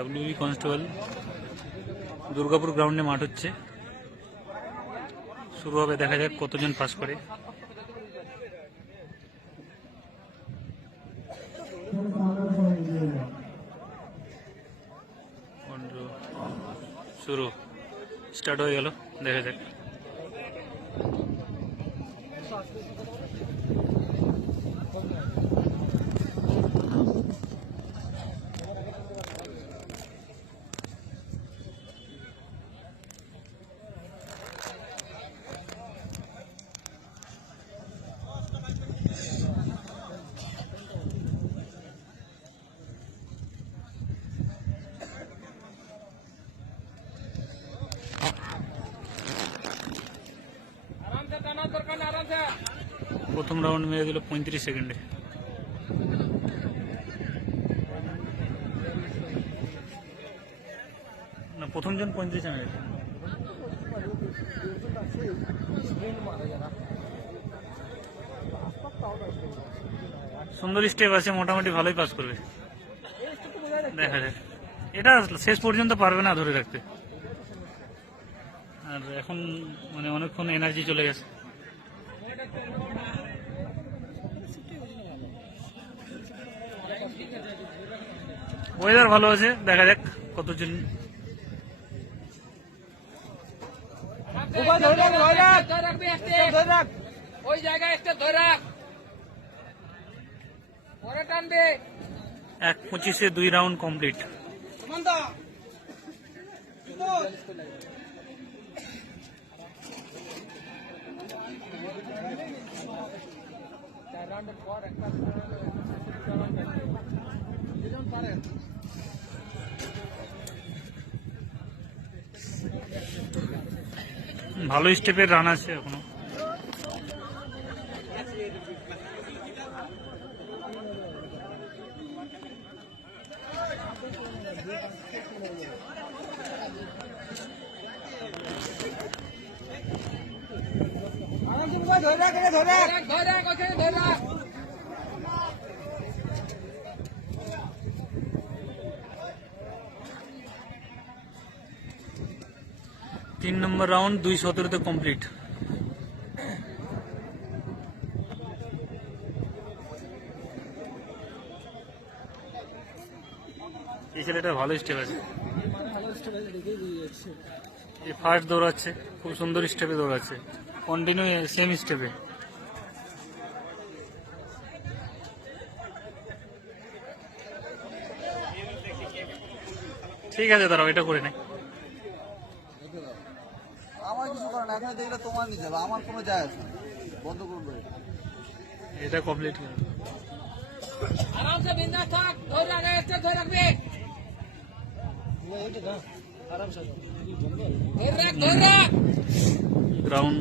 WB constable Durgapur গ্রাউন্ডে মাঠ হচ্ছে, শুরু হবে। দেখা যাক কতজন পাস করে। শুরু স্টার্ট হয়ে গেল, দেখা যাক। প্রথম রাউন্ড মেরে দিল 35 সেকেন্ডে। না, প্রথম জন 35 মেরে। সুন্দর স্টেপ আছে, মোটামুটি ভালোই পাস করবে। দেখা যাক, এটা শেষ পর্যন্ত পারবে না ধরে রাখতে। আর এখন মানে অনেকক্ষণ এনার্জি চলে গেছে। ওয়েদার ভালো আছে, দেখা যাক কতজন। ওই জায়গায় ধরে রাখ, 1:25-এ 2 রাউন্ড কমপ্লিট। ভালো স্টেপের রান আছে এখনো। তিন নম্বর রাউন্ড 2:17-তে কমপ্লিট। এই ছেলেটা ভালো স্টেপ আছে, এই ফার্স্ট দৌড়াচ্ছে, খুব সুন্দর স্টেপে দৌড়াচ্ছে, কন্টিনিউ সেম স্টেপে। ঠিক আছে, দাঁড়াও, এটা করে নেই। আমার কিছু করার না, এখানে দেখলে তোমার নিতে হবে, আমার কোনো যায় আসে না। বন্ধ করবো এটা কমপ্লিট। আরামসে বিন্দাস থাক, ধরে রাখবে, গ্রাউন্ড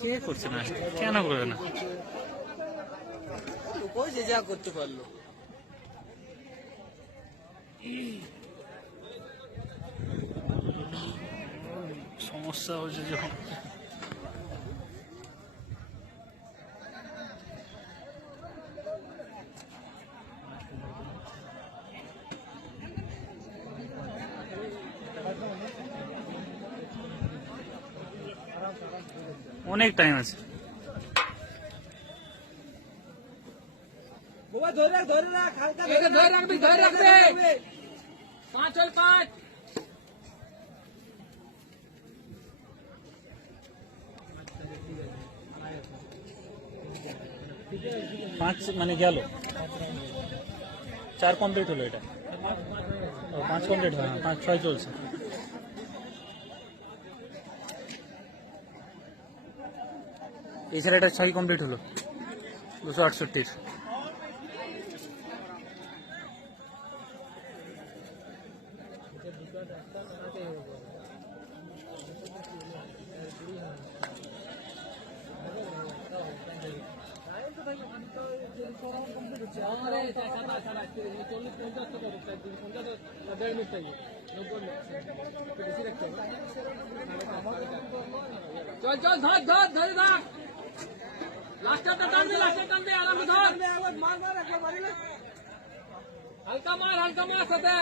কে করছে না, কেন করবে না? যে যা করতে পারলো। সমস্যা হচ্ছে যখন অনেক টাইম আছে। ধরে রাখবি, 5 5 মানে গেল, 4 কমপ্লিট হলো। এটা 5 কমপ্লিট হয়, 5-6 চলছে। এই ছেলেটা 6 কমপ্লিট হলো 268-র। চল চল, ধরে থাক, লাস্টটা টানবি, আরামে ধর। হালকা মাছ সাথে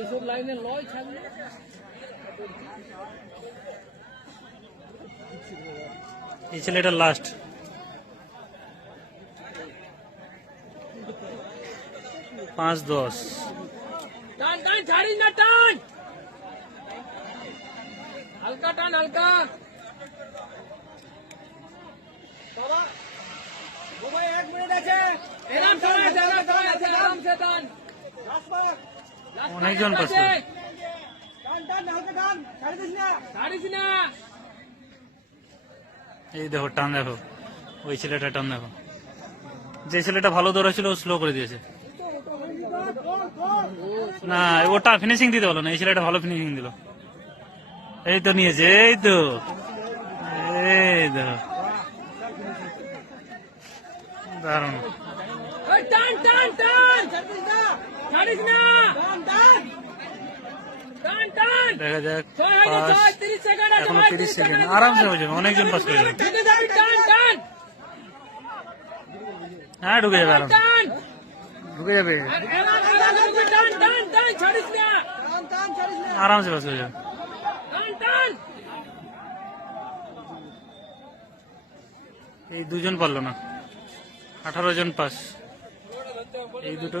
এইসব লাইনে লয় ছাড়লে এই ছেলেটা লাস্ট। 5-10। টান টান ছাড়িস না টান হালকা টান হালকা এরাম ছাড়া আরাম সে টান অনেকজন পাস ছাড়িস না এই দেখো টান দেখো, ওই ছেলেটা টান দেখো। যে ছেলেটা ভালো দৌড়াচ্ছিল ও স্লো করে দিয়েছে। না ওটা ফিনিশিং দিতে বলো না, এই ছেলেটা ভালো ফিনিশিং দিল। এই তো নিয়েছে, এই তো দারুণ। ওই টান টান টান ছাড়িস না টান টান দেখা যাক, 30 সেকেন্ড আছে এখনো ভাই 30 সেকেন্ড, আরামসে হয়ে যাবে, অনেকজন পাস করে যাবে। ঢুকে যাবি টান টান হ্যাঁ ঢুকে যাবে, আরাম টান ঢুকে যাবে, টান টান টান ছাড়িস না আরামসে পাস হয়ে যাবে। টান টান এই দুজন পারলো না, 18 জন পাস। এই দুটো